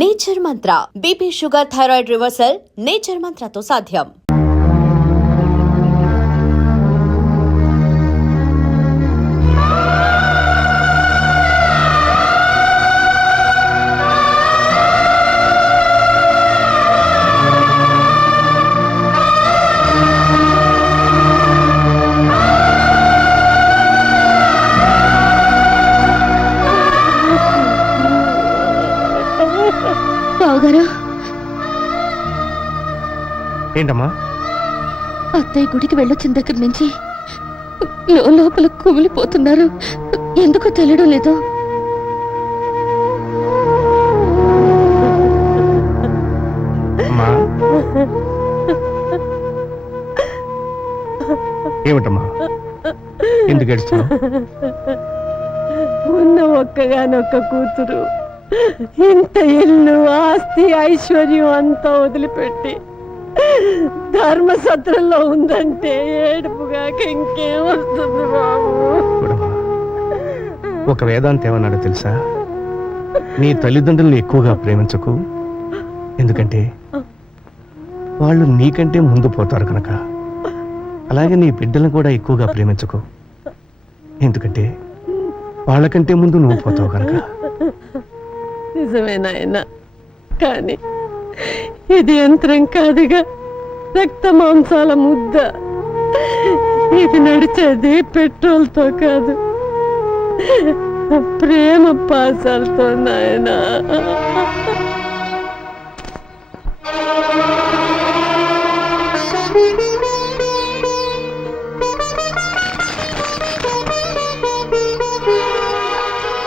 Nature Mantra BP sugar thyroid reversal Nature మంత్రతో సాధ్యం. ఏంటమ్మా? అత్తయ్య గుడికి వెళ్ళొచ్చిన దగ్గర నుంచి లోపల కుమిలిపోతున్నారు. ఎందుకో తెలియడం లేదు. ఏమిటమ్మా, ఎందుకు ఏడుస్తున్నావు? ఉన్న ఒక్కగానొక్క కూతురు ఇంత ఇల్లు ఆస్తి ఐశ్వర్యం అంతా వదిలిపెట్టి ధర్మసత్రంలో ఉందంటే ఏడుపుగాక ఇంకేం వస్తుంది బాబు? ఒక వేదాంత ఏమన్నాడో తెలుసా? నీ తల్లిదండ్రులను ఎక్కువగా ప్రేమించకు, ఎందుకంటే వాళ్ళు నీకంటే ముందు పోతారు కనుక. అలాగే నీ బిడ్డలను కూడా ఎక్కువగా ప్రేమించకు, ఎందుకంటే వాళ్ళకంటే ముందు నువ్వు పోతావు కనుక. నిజమే నాయన, కానీ ఇది యంత్రం కాదుగా, రక్త మాంసాల ముద్ద. ఇది నడిచేది పెట్రోల్తో కాదు, ప్రేమ పాసాలతో నాయనా.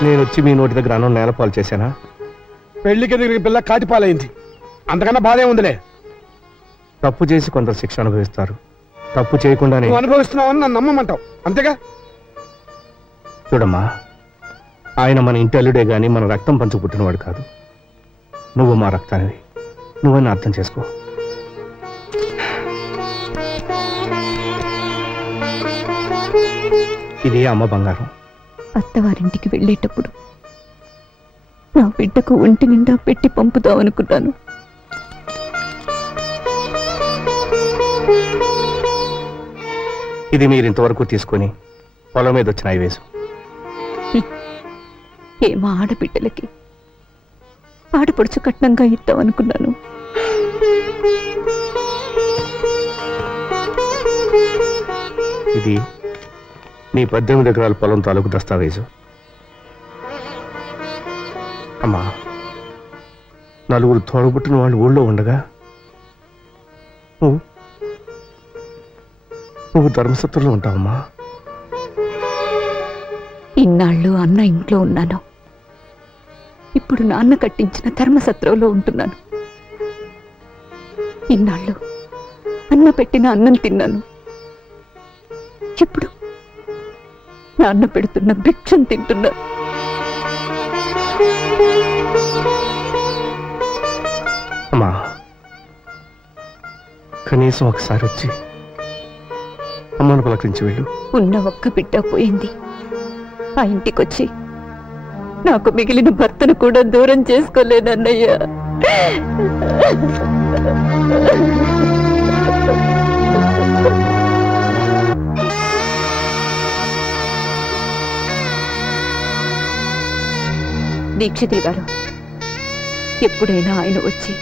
నేను వచ్చి మీ నోటి దగ్గర అన్నం నేలపాలు చేశానా? పెళ్లికి దగ్గరికి పిల్ల కాటిపాలైంది, అంతకన్నా బాధే ఉందిలే. తప్పు చేసి కొందరు శిక్ష అనుభవిస్తారు, తప్పు చేయకుండానే. నువ్వు అనుభవిస్తున్నావని నన్ను నమ్మమంటావు, అంతేగా? చూడమ్మా, ఆయన మన ఇంటి అల్లుడే గాని మన రక్తం పంచు పుట్టినవాడు కాదు. నువ్వు మా రక్తానివి, నువ్వని అర్థం చేసుకో. ఇది అమ్మ బంగారం. అత్తవారింటికి వెళ్ళేటప్పుడు నా బిడ్డకు ఒంటి నిండా పెట్టి పంపుదాం అనుకున్నాను. ఇది మీరు ఇంతవరకు తీసుకొని పొలం మీద వచ్చిన ఐవేసు. ఏమా ఆడబిడ్డలకి ఆడపడుచు కట్నంగా ఇద్దాం అనుకున్నాను. ఇది నీ 18 ఎకరాల పొలం తాలూకు దస్తావేజు. అమ్మా, నలుగురు తోడబుట్టిన వాళ్ళు ఊళ్ళో ఉండగా నువ్వు ధర్మసత్రంలో ఉంటావమ్మా. ఇన్నాళ్ళు అన్న ఇంట్లో ఉన్నాను, ఇప్పుడు నాన్న కట్టించిన ధర్మసత్రంలో ఉంటున్నాను. ఇన్నాళ్ళు అన్న పెట్టిన అన్నం తిన్నాను, ఇప్పుడు నాన్న పెడుతున్న భిక్షం తింటున్నా. అమ్మా, కనీసం ఒకసారి వచ్చి అమ్మను పలకరించి వెళ్ళు. ఉన్న ఒక్క బిడ్డ పోయింది, ఆ ఇంటికొచ్చి నాకు మిగిలిన భర్తను కూడా దూరం చేసుకోలేనన్నయ్యా. దీక్షితులు గారు, ఎప్పుడైనా ఆయన వచ్చి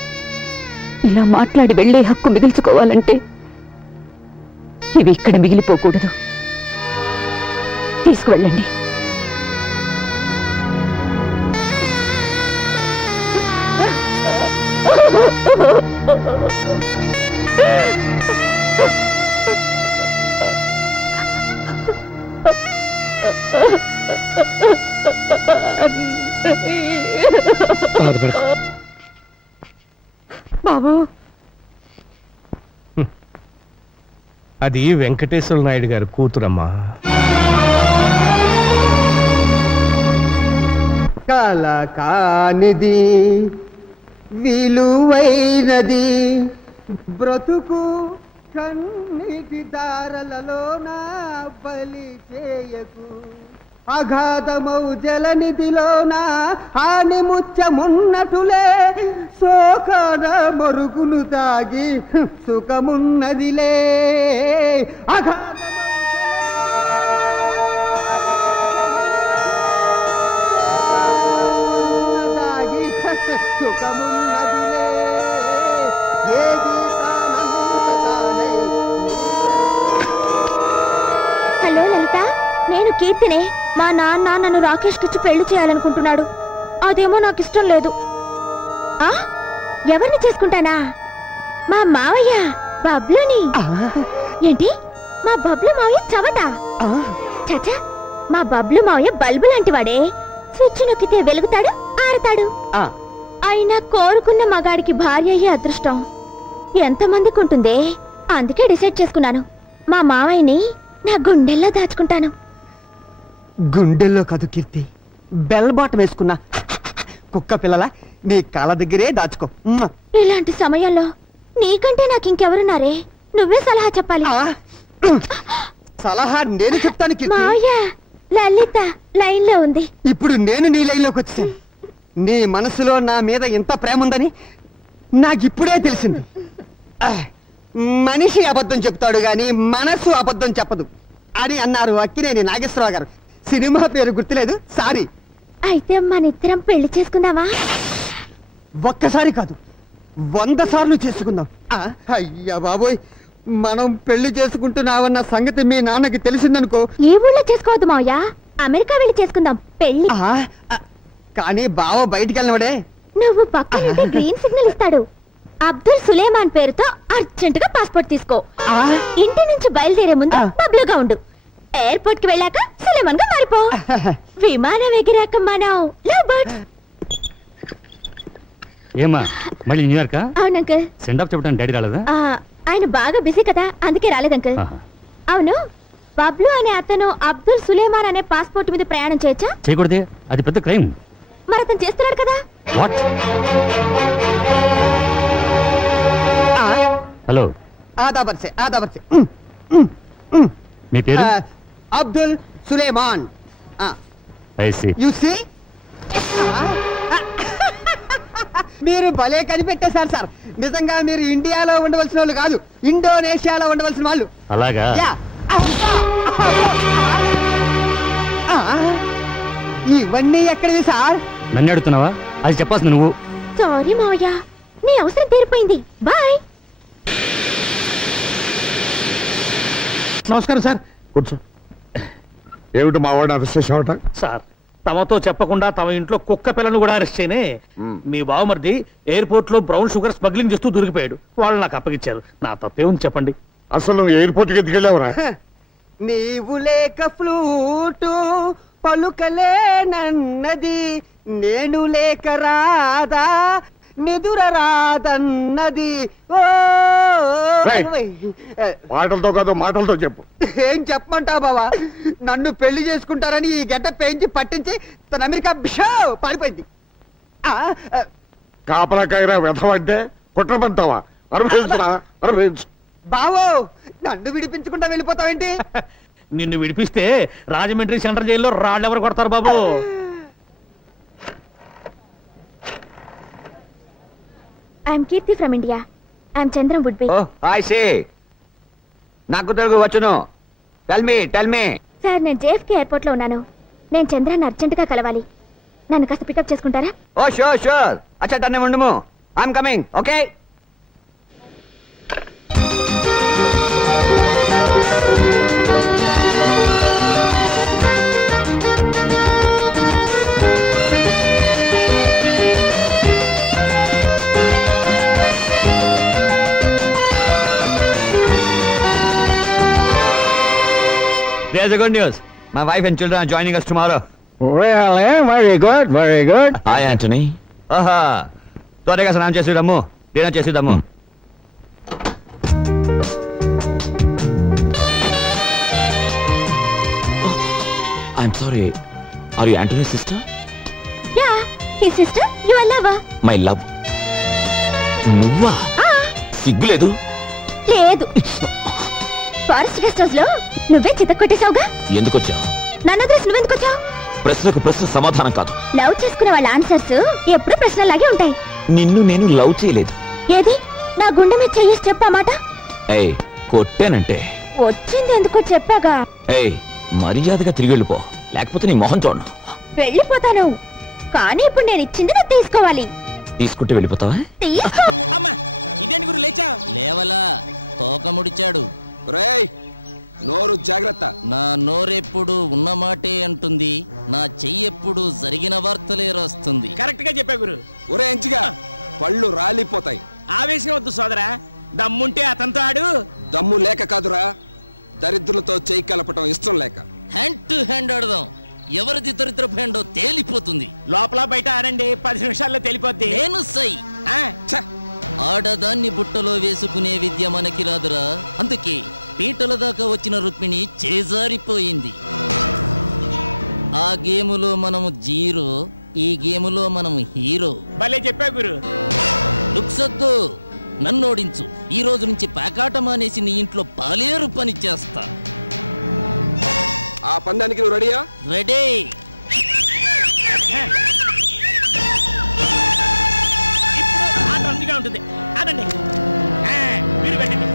ఇలా మాట్లాడి వెళ్లే హక్కు మిగిల్చుకోవాలంటే ఇవి ఇక్కడ మిగిలిపోకూడదు. తీసుకువెళ్ళండి. బాబు, అది వెంకటేశ్వర నాయుడు గారి కూతురమ్మా. కల కానిది విలువైనది బ్రతుకు కన్నీటి దారలలో నా బలి చేయకు అగాధమౌ జలనిధిలోన హాని ముచ్చమున్నటులే శోకాన మరుగును తాగి సుఖమున్నదిలే. తాగి సుఖమున్నదిలే. ఏది తానంతతానై. హలో లలిత, నేను కీర్తినే. మా నాన్న నన్ను రాకేష్ కిచ్చి పెళ్లి చేయాలనుకుంటున్నాడు. అదేమో నాకు ఇష్టం లేదు. ఆ ఎవరిని చేసుకుంటానా? మా మావయ్య బబ్లుని. ఏంటి, మా బబ్లు మావయ్య చవట? చచ్చా, మా బబ్లు మావయ్య బల్బు లాంటి వాడే. స్విచ్ నొక్కితే వెలుగుతాడు, ఆరతాడు. అయినా కోరుకున్న మగాడికి భార్య అయ్యే అదృష్టం ఎంతమందికి ఉంటుందే. అందుకే డిసైడ్ చేసుకున్నాను, మా మావయ్యని నా గుండెల్లో దాచుకుంటాను. గుండెల్లో కాదు కీర్తి, బెల్ బాటం వేసుకున్నా కుక్క పిల్లల నీ కాళ్ళ దగ్గరే దాచుకో. ఇలాంటి సమయంలో నీకంటే నాకు ఇంకెవరున్నారే? నువ్వే సలహా చెప్పాలి. సలహా నేను చెప్తాను కీర్తి. మావయ్య, లలిత లైన్ లో ఉంది. ఇప్పుడు నేను నీ లైన్లోకి వచ్చాను. నీ మనసులో నా మీద ఎంత ప్రేమ ఉందని నాకిప్పుడే తెలిసింది. మనిషి అబద్ధం చెప్తాడు గాని మనసు అబద్ధం చెప్పదు అని అన్నారు అక్కినేని నాగేశ్వరరావు గారు. సినిమా పేరు గుర్తులేదు, సారీ. అయితే మనిద్దరం పెళ్లి చేసుకుందామా? ఒక్కసారి కాదు, 100 సార్లు చేసుకుందాం. అయ్యా బాబోయ్, మనం పెళ్లి చేసుకుంటున్నావన్న సంగతి మీ నాన్నకి తెలిసిందనుకో. ఈ ఊళ్ళో చేసుకోవద్దు మావయ్య, అమెరికా వెళ్ళి చేసుకుందాం పెళ్లి. కానీ బావ బయటికి వెళ్ళినవాడే. నువ్వు పక్కనుంటే గ్రీన్ సిగ్నల్ ఇస్తాడు. అబ్దుల్ సులేమాన్ పేరుతో అర్జెంట్ గా పాస్పోర్ట్ తీసుకో. ఇంటి నుంచి బయలుదేరే ముందు బబ్లుగా ఉండు. ఎయిర్పోర్ట్ కి వెళ్ళాక సులేమాన్ గా మారిపో. విమానం ఎగిరాక మనం లవ్ బర్డ్స్. ఏమా మళ్ళీ న్యూయార్క్? అవును అంకుల్. సెండ్ ఆఫ్ చెప్పడానికి డాడీ రాలేదా? ఆయన బాగా బిజీ కదా, అందుకే రాలేదు అంకుల్. అవును, బబ్లు అనే అతను అబ్దుల్ సులేమాన్ అనే పాస్పోర్ట్ మీద ప్రయాణం చేయొచ్చా? చేయకూడదే, అది పెద్ద క్రైమ్. మరి అతను చేస్తున్నాడు కదా. వాట్? హలో, ఆదాబర్సే ఆదాబర్సే. మీ పేరు? Abdul Suleman. I see. You see, మీరు భలే కనిపెట్టేశారు సార్. నిజంగా మీరు ఇండియాలో ఉండవలసిన వాళ్ళు కాదు, ఇండోనేషియాలో ఉండవలసిన వాళ్ళు. అలాగా? ఇవన్నీ ఎక్కడివి సార్? నన్ను అడుగుతున్నావా? అది చెప్పాల్సింది నువ్వు. సారీ మావయ్య, నీ అవసరం తీరిపోయింది. బాయ్. నమస్కారం సార్. కూర్చో. ఏమిటి మా వాడిని అరెస్ట్ చేసావట? సార్, తమతో చెప్పకుండా తమ ఇంట్లో కుక్క పిల్లను కూడా అరెస్ట్ చేయనే. మీ బావమరిది ఎయిర్పోర్ట్ లో బ్రౌన్ షుగర్ స్మగ్లింగ్ చేస్తూ దొరికిపోయాడు. వాళ్ళు నాకు అప్పగించారు. నా తప్పేముంది చెప్పండి. అసలు నువ్వు ఎయిర్పోర్ట్కి ఎత్తుకెళ్ళావురా? నీవు లేక ఫ్లూటు పలుకలేనన్నది, నేను లేక రాదా నిదుర రాదన్నది. మాటలతో కాదు, మాటలతో చెప్పు. ఏం చెప్పమంటావు బావా? నన్ను పెళ్లి చేసుకుంటారని ఈ గడ్డ పెంచి పట్టించి తన అమెరికా బిషో పారిపోయింది. కాపలాకాయరా వెధవంటే కుట్రమంటావా? అనుభవించురా, అనుభవించు. బావో, నన్ను విడిపించకుండా వెళ్ళిపోతావేంటి? నిన్ను విడిపిస్తే రాజమండ్రి సెంట్రల్ జైల్లో రాళ్ళెవరు కొడతారు బాబు? I'm Keerthi from India. I'm Chandram would be. నాకు తెలుగు వచ్చును. Tell me. సార్, నేను జేఎఫ్కే ఎయిర్పోర్ట్ లో ఉన్నాను. నేను చంద్రాన్ని అర్జెంట్ గా కలవాలి. నన్ను కాస్త పికప్ చేసుకుంటారా? Oh sure. అచ్చా టన్నే ఉండుము. I'm coming. Okay. There's a good news. My wife and children are joining us tomorrow. Really? Very good, very good. Hi, Anthony. Aha. త్వరగా స్నానం చేసిద్దాము, dinner చేసిద్దాము. I'm sorry. Are you Anthony's sister? Yeah, his sister, your lover. My love. నువ్వా? సిగ్గులేదు? లేదు. Forest guest house లో నువ్వే చిత్త కొట్టేశావుగా. ఎందుకు వచ్చావు? నన్ను వదిలేసి నువ్వెందుకు వచ్చావు? ప్రశ్నకు ప్రశ్న సమాధానం కాదు. లవ్ చేసుకునే వాళ్ళ ఆన్సర్స్ ఎప్పుడు ప్రశ్నలాగే ఉంటాయి. నిన్ను నేను లవ్ చేయలేదు. ఏది నా గుండె మీద చెయ్యేసి చెప్పా మాట. ఏయ్, కొట్టానంటే వచ్చింది ఎందుకో చెప్పాగా. ఏయ్, మర్యాదగా తిరిగి వెళ్ళిపో, లేకపోతే నీ మొహం చూడను. వెళ్ళిపోతాను, కానీ ఇప్పుడు నేను ఇచ్చింది నువ్వు తీసుకోవాలి. తీసుకుంటే వెళ్ళిపోతావా? తీసుకో. ఇదేంటి గురు లేచా? లేవలా, తోక ముడిచాడు. రేయ్, నోరు జాగ్రత్త. నా నోరెప్పుడు ఉన్నమాటే అంటుంది, నా చెయ్యెప్పుడు జరిగిన వార్తలే రాస్తుంది. కరెక్ట్ గా చెప్పా గురు. ఒరే ఎంచిగా, పళ్ళు రాలిపోతాయి. ఆవేశం వద్దు సోదరా, దమ్ముంటే అతనితో ఆడు. దమ్ము లేక కాదురా, దరిద్రులతో చేయి కలపటం ఇష్టం లేక. హ్యాండ్ టు హ్యాండ్ ఆడదాం, ఎవరిది దరిద్ర హ్యాండో తేలిపోతుంది. లోపల బయట ఆడండి, 10 నిమిషాల్లో తెలిపోద్ది. నేను సై. ఛ! ఆడదాన్ని బుట్టలో వేసుకునే విద్య మనకి రాదురా, అందుకే పీటల దాకా వచ్చిన రుక్మిణి చేజారిపోయింది. ఆ గేములో మనము జీరో, ఈ గేములో మనము హీరో. భలే చెప్పా గురు. లుక్సొద్దు, నన్నోడించు. ఈ రోజు నుంచి పేకాట మానేసి నీ ఇంట్లో పాలేరు పని చేస్తా. ఆ పందానికి నువ్వు రెడీయా? రెడీ. ఇప్పుడు ఆట రంజుగా ఉంటుంది, ఆడండి. మీరు పెట్టండి.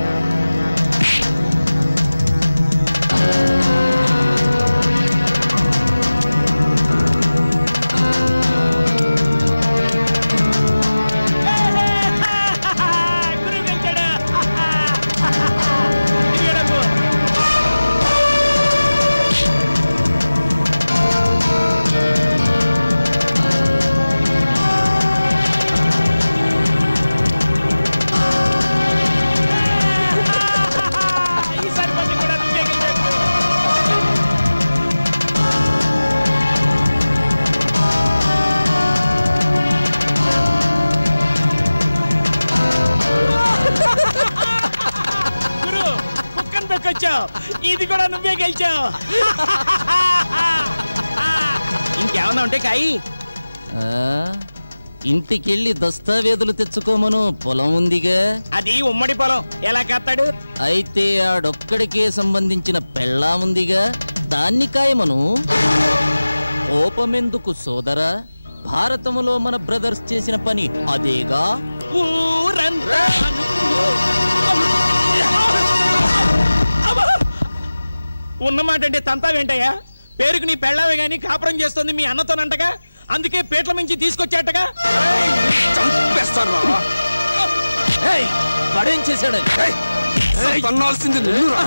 గురువు గెలిచాడు. ఇదిగో డబ్బు. ఈసారి పంది కూడా నువ్వే గెలిచావు. గురు, కుక్కను తొక్కొచ్చావు, ఇది కూడా నువ్వే గెలిచావు. ఇంకేమన్నా ఉంటే కాయి. ఇంటికెళ్ళి దస్తావేదులు తెచ్చుకోమను, పొలం ఉందిగా. అది ఉమ్మడి పొలం, ఎలా కాస్తాడు? అయితే ఆడొక్కడికే సంబంధించిన పెళ్ళా ఉందిగా, దాన్ని కాయమను. కోపమెందుకు సోదరా, భారతములో మన బ్రదర్స్ చేసిన పని అదేగా. ఊరంతా ఉన్నమాట అంటే తంతా వెంటయ్యా. పేరుకు నీ పెళ్ళావే గాని కాపురం చేస్తుంది మీ అన్నతోనంటగా, అందుకే పేట్ల మించి తీసుకొచ్చాటగా. చంపేస్తారా? పడేం చేశాడని తన్నాల్సింది నువ్వురా.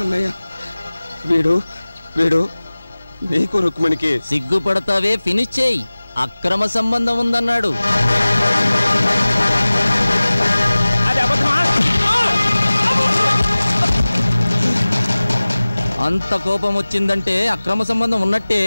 అన్నయ్య, వీడు వీడు నీకు రుక్మిణికి సిగ్గుపడతావే, ఫినిష్ చేయి. అక్రమ సంబంధం ఉందన్నాడు. అది అబద్ధమా? అంత కోపం వచ్చిందంటే అక్రమ సంబంధం ఉన్నట్టే.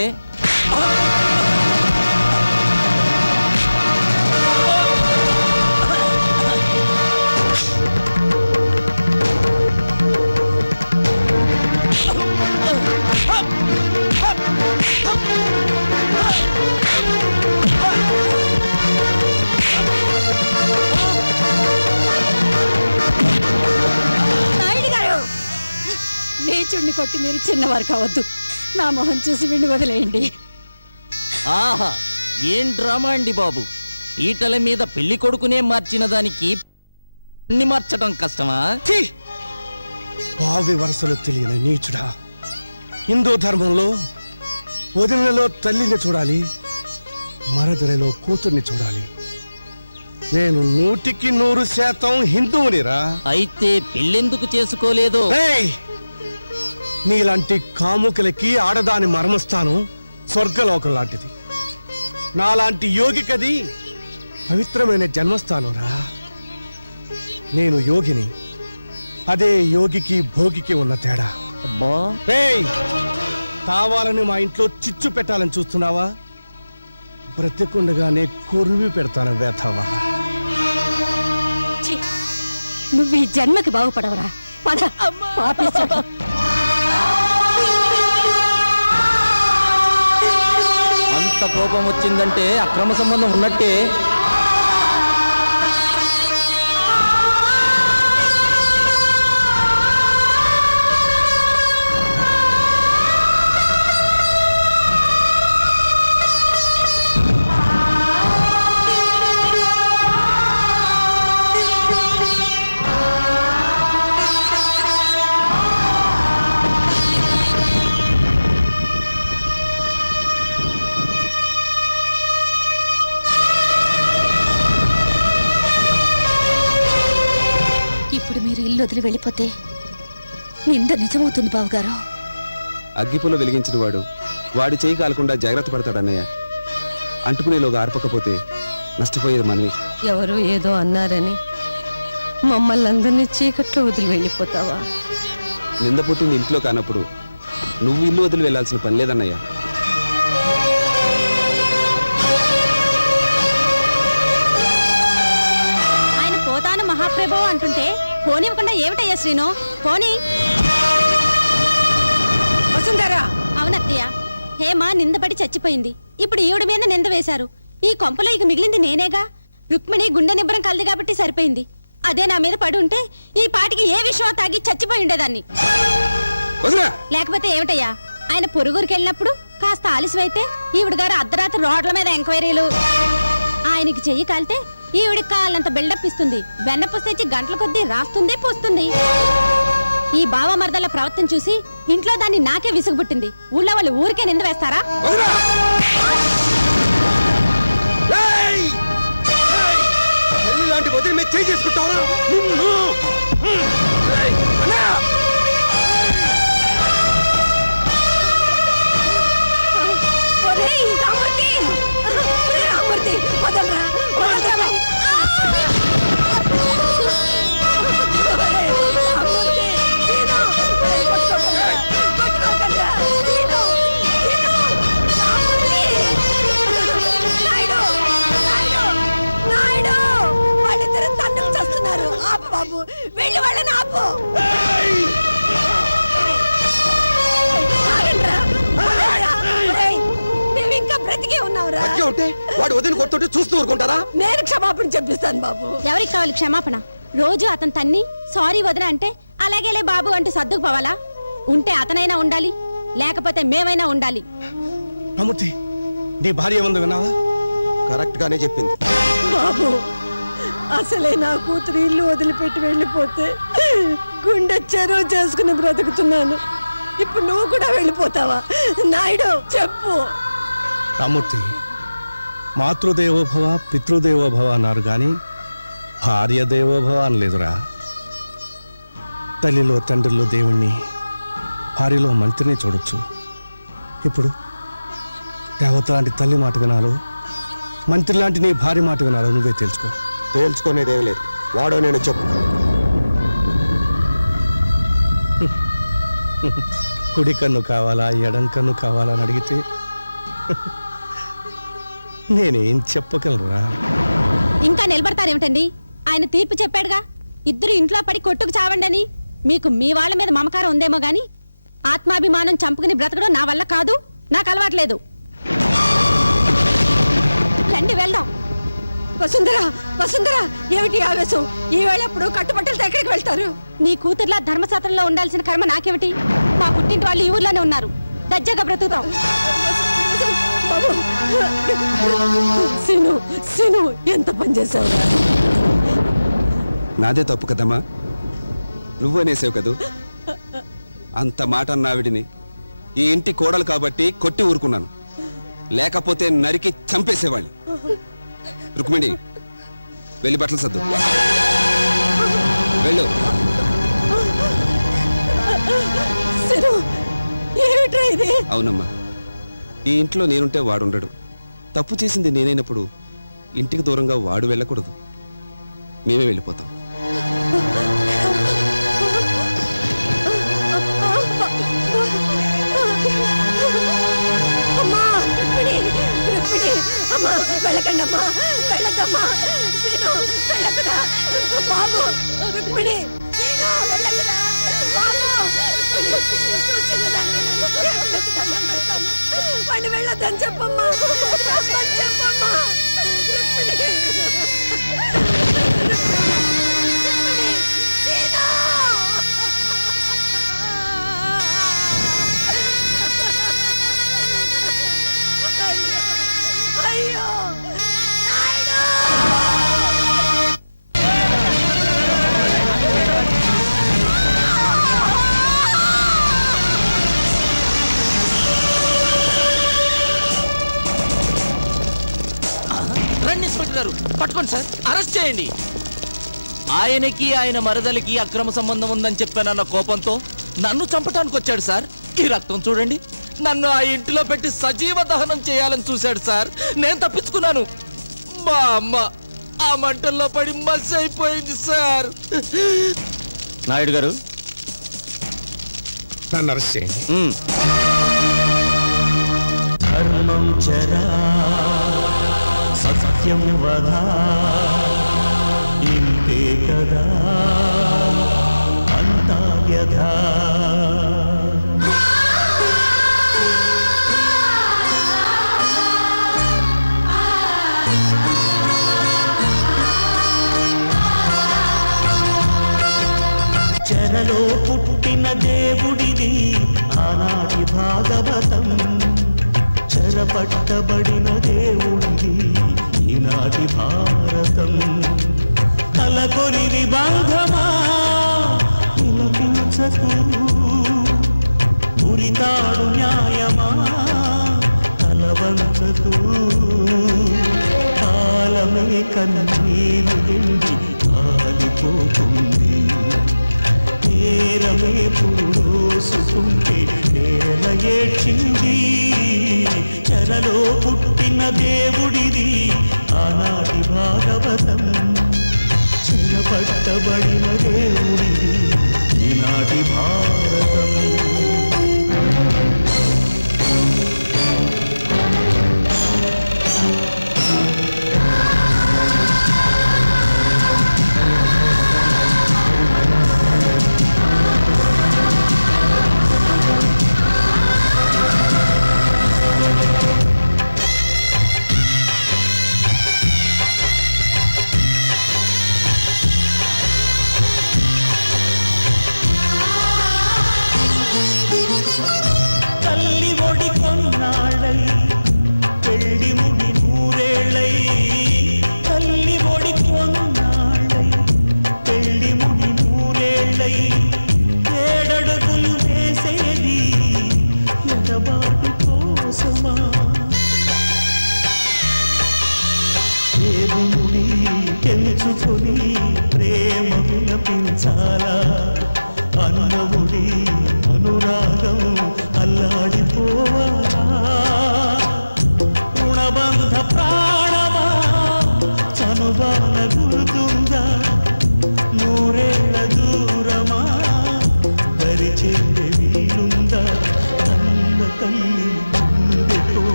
నీచుడిని కొట్టి మీరు చిన్నవారు కావద్దు. నా మొహం చూసి విండి వదిలేయండి. ఆహా, ఏం డ్రామా అండి బాబు. పీటల మీద పెళ్లి కొడుకునే మార్చిన దానికి మార్చడం కష్టమా? బావి వరసలు తెలియని నీచుడా, హిందూ ధర్మంలో వదినలో తల్లిని చూడాలి, మరదలిలో కూతుర్ని చూడాలి. నేను 100% హిందువునిరా. అయితే పెళ్ళెందుకు చేసుకోలేదో? ఏయ్! నీలాంటి కాముకలకి ఆడదాని మర్మస్థానం స్వర్గలోకం లాంటిది. నాలాంటి యోగికది పవిత్రమైన జన్మస్థానం రా. నేను యోగిని, అదే యోగికి భోగికి ఉన్న తేడా. అబ్బా, ఏయ్! కావాలని మా ఇంట్లో చిచ్చు పెట్టాలని చూస్తున్నావా? బ్రతికుండగానే కొరువి పెడతాను వేతావా. నువ్వు ఈ జన్మకి బాగుపడవరా. పద పాపిస్తాడు. అంత కోపం వచ్చిందంటే అక్రమ సంబంధం ఉన్నట్టే. ఇప్పుడు మీరు ఇల్లు వదిలి వెళ్ళిపోతే నింద నిజమవుతుంది బావగారు. అగ్గిపుల్ల వెలిగించిన వాడు వాడి చేయి కాలకుండా జాగ్రత్త పడతాడన్నయ్య. అంటుకునేలోగా ఆర్పకపోతే నష్టపోయేది మనవి. ఎవరో ఏదో అన్నారని మమ్మల్ని అందరినీ చీకట్లో వదిలి వెళ్ళిపోతావా? నింద పుట్టింది ఇంట్లో కానప్పుడు నువ్వు ఇల్లు వదిలి వెళ్లాల్సిన పని లేదన్నయ్య. ఆయన పోతాను మహాప్రభు అంటుంటే పోనివ్వకుండా ఏమిటయ్యా శ్రీను? పోనీ. వసుంధరా, అవునత్తయ్య, హేమ నిందపడి చచ్చిపోయింది. ఇప్పుడు ఈవిడ మీద నింద వేశారు. ఈ కొంపలో ఇక మిగిలింది నేనేగా. రుక్మిణి గుండె నిబ్బరం కలది కాబట్టి సరిపోయింది. అదే నా మీద పడి ఉంటే ఈ పాటికి ఏ విషయం తాగి చచ్చిపోయి ఉండేదాన్ని. లేకపోతే ఏమిటయ్యా, ఆయన పొరుగురికి వెళ్ళినప్పుడు కాస్త ఆలస్యమైతే ఈవిడ గారు అర్ధరాత్రి రోడ్ల మీద ఎంక్వైరీలు. ఆయనకి చెయ్యి కాలితే ఈవిడికి కాళ్ళంత బిల్డప్ ఇస్తుంది. వెన్నపూస తెచ్చి గంటల కొద్దీ రాస్తుంది పూస్తుంది. ఈ బావ మరదల ప్రవర్తన చూసి ఇంట్లో దాన్ని నాకే విసుగు పుట్టింది. ఊళ్ళో వాళ్ళు ఊరికే నింద వేస్తారా? లాంటి వదిలి మీద చేయి చేసుకుంటావా? బాబు వెళ్ళి వాళ్ళని ఆపు. మేము ఇంకా బ్రతికే ఉన్నావురా. వాడు వదిలి కొడుతుంటే చూస్తూ ఊరుకుంటారా? నేను క్షమాపణ చెప్పిస్తాను బాబు. ఎవరికి కావాలి క్షమాపణ? రోజు అతను తన్ని సారీ వదిన అంటే అలాగేలే బాబు అంటే సర్దుకుపోవాలా? ఉంటే అతనైనా ఉండాలి, లేకపోతే మేమైనా ఉండాలి. అమూర్తి, నీ భార్య ఏముంది విన్నావా? కరెక్ట్ గానే చెప్పింది బాబు. అసలే నా కూతురు ఇల్లు వదిలిపెట్టి వెళ్ళిపోతే గుండె చెరువు చేసుకుని బ్రతుకుతున్నాను. ఇప్పుడు నువ్వు కూడా వెళ్ళిపోతావా? నాయుడు చెప్పు. రామూర్తి, మాతృదేవోభవ పితృదేవోభవ అన్నారు కానీ భార్య దేవోభవ అనలేదురా. తల్లిలో తండ్రిలో దేవుణ్ణి, భార్యలో మంత్రిని చూడొచ్చు. ఇప్పుడు దేవత లాంటి తల్లి మాట వినాలో, మంత్రి లాంటి నీ భార్య మాట వినాలో నువ్వే తెలుసుకో. తేల్చుకునేదేం లేదు. వాడో నేను చెప్పు. కుడి కన్ను కావాలా ఎడం కన్ను కావాలా అని అడిగితే నేనేం చెప్పగలరా? ఇంకా నిలబడతారేమిటండి? ఆయన తీర్పు చెప్పాడుగా, ఇద్దరు ఇంట్లో పడి కొట్టుకు చావండి అని. మీకు మీ వాళ్ళ మీద మమకారం ఉందేమో గాని ఆత్మాభిమానం చంపుకుని బ్రతకడం నా వల్ల కాదు, నాకు అలవాట్లేదు. రండి వెళ్దాం. వసుంధరా, వసుంధరా, ఏమిటి ఆవేశం? ఈ వేళప్పుడు కట్టుబట్టలతో ఎక్కడికి వెళ్తారు? నీ కూతుర్లా ధర్మశాస్త్రంలో ఉండాల్సిన కర్మ నాకేమిటి? మా పుట్టింటి వాళ్ళు ఈ ఊర్లోనే ఉన్నారు. దజ్జగా బ్రతుకుతాం. బాబు, సీను, సీను, ఎంత పని చేసావురా? నాదే తప్పు కదమ్మా. నువ్వు అనేసావు కదూ. అంత మాట అన్నావిడిని ఈ ఇంటి కోడలు కాబట్టి కొట్టి ఊరుకున్నాను, లేకపోతే నరికి చంపేసేవాళ్ళు. రుక్మిణి, వెళ్ళి బట్టలు సర్దు. వెళ్ళు. అవునమ్మా, ఈ ఇంట్లో నేనుంటే వాడుండడు. తప్పు చేసింది నేనైనప్పుడు ఇంటికి దూరంగా వాడు వెళ్ళకూడదు. మేమే వెళ్ళిపోతాం. అమ్మా రుక్మిణి, రుక్మిణి, అమ్మా వెళ్ళకండి అమ్మా, వెళ్ళద్దమ్మా. సీను వెళ్ళకురా బాబు, రుక్మిణి, సీను వెళ్ళకురా బాబు. వాడిని వెళ్ళొద్దని చెప్పమ్మా, చెప్పమ్మా. రుక్మిణి, సీను. అయ్యో నాయుడు. రండి ఇన్స్పెక్టర్ గారు, పట్టుకోండి సార్, అరెస్ట్ చేయండి. ఆయనకి ఆయన మరదలికి అక్రమ సంబంధం ఉందని చెప్పానన్న కోపంతో నన్ను చంపటానికి వచ్చాడు సార్. ఈ రక్తం చూడండి, నన్ను ఆ ఇంటిలో పెట్టి సజీవ దహనం చేయాలని చూశాడు సార్. నేను తప్పించుకున్నాను. మా అమ్మ ఆ మంటల్లో పడి మస్ అయిపోయింది సార్. నాయుడు గారు, నన్ను అరెస్ట్ చేయండి. ధర్మం చరా సత్యం వదా, ఇంతే కదా అంతా వ్యధా. చెరలో పుట్టిన దేవుడిది ఆనాటి భాగవతం, చెరపట్టబడిన దేవుడిది ఈనాటి భారతం. కలకొరి విబంధమా విలపించకు, ఉరితాడు న్యాయమా కలవంచకు. కాలమే కన్నీరు ఎండి కాలిపోతుంది, నేరమే పురుడోసుకుంటే నేల ఏడ్చింది. చెరలో పుట్టిన దేవుడిది ఆనాటి భాగవతం, చెరపట్టబడిన దేవుడిది ఈనాటి భారతం.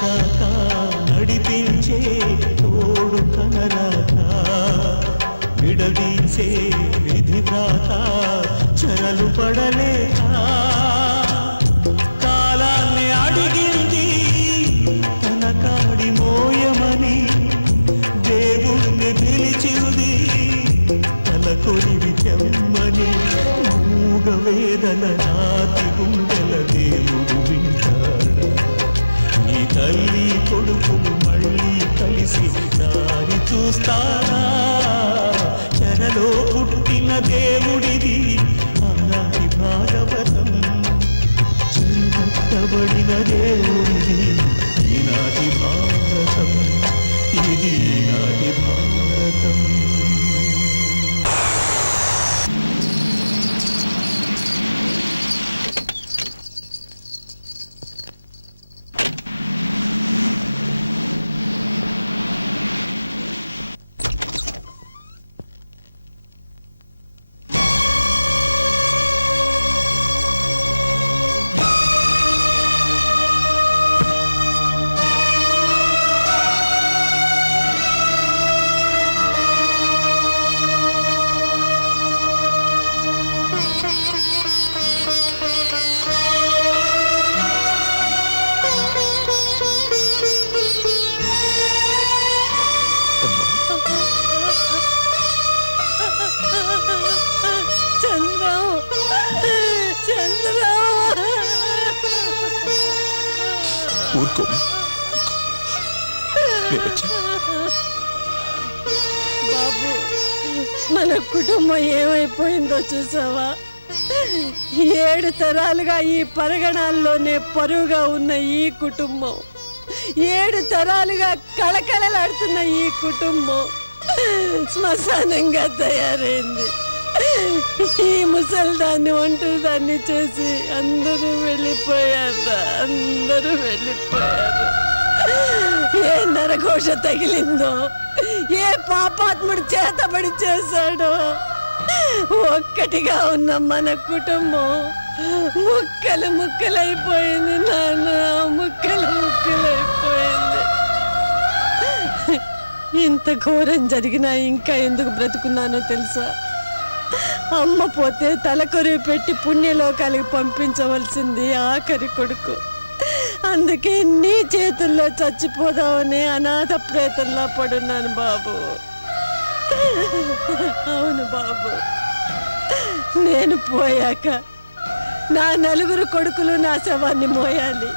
దాకా నడిపించే తోడు కనరాక విడదీసే విధి వ్రాత చెరలు పడలేక కాలాన్ని అడిగింది తన కాడి మోయమని దేవుణ్ణి పిలిచింది తల కొరివి తెమ్మని మూగ వేదన నాతి గుండెల దేవుడు వింటాడా ఈ తల్లి కొడుకులు మళ్ళీ కలిసి దారి చూస్తారా చెరలో పుట్టిన దేవుడిది ఆనాటి భాగవతం చెరగొట్టబడిన దేవుడిది ఈనాటి భారతం ఇది ఈనాటి భారతం ఊరుకో బాబు, మన కుటుంబం ఏమైపోయిందో చూసావా? 7 తరాలుగా ఈ పరగణాల్లోనే పరువుగా ఉన్న ఈ కుటుంబం, 7 తరాలుగా కళకళలాడుతున్న ఈ కుటుంబం శ్మశానంగా తయారైంది. ఈ ముసల్దాన్ని ఒంటరిదాన్ని చేసి అందరూ వెళ్ళిపోయారు. అందరూ వెళ్ళిపోయారు. ఏ నరఘోష తగిలిందో, ఏ పాపాత్ముడు చేతబడి చేశాడో, ఒక్కటిగా ఉన్న మన కుటుంబం ముక్కలు ముక్కలైపోయింది నాన్న, ముక్కలు ముక్కలైపోయింది. ఇంత ఘోరం జరిగినా ఇంకా ఎందుకు బ్రతుకున్నానో తెలుసా? అమ్మ పోతే తలకొరివి పెట్టి పుణ్యలోకాలకి పంపించవలసింది ఆఖరి కొడుకు. అందుకే నీ చేతుల్లో చచ్చిపోదామని అనాథ ప్రేతంలా పడున్నాను బాబు. అవును బాబు, నేను పోయాక నా 4 కొడుకులు నా శవాన్ని మోయాలి.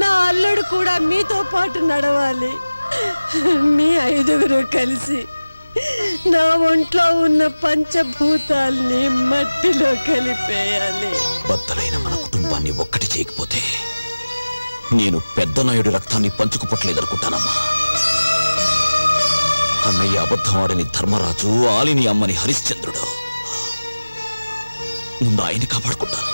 నా అల్లుడు కూడా మీతో పాటు నడవాలి. మీ 5 కలిసి నా ఒంట్లో ఉన్న పంచభూతాల్ని మట్టిలో కలిపేయాలి. బద్దలైన మన కుటుంబాన్ని ఒక్కటి చేయకపోతే నేను పెద్ద నాయుడు రక్తాన్ని పంచుకుపట్టలేదనుకుంటానమ్మా. అన్నయ్య అబద్ధం ఆడని ధర్మరాజు, ఆలిని అమ్మని హరిశ్చంద్రుడు. ముందు ఆయన్ని కాపాడుకుంటాను.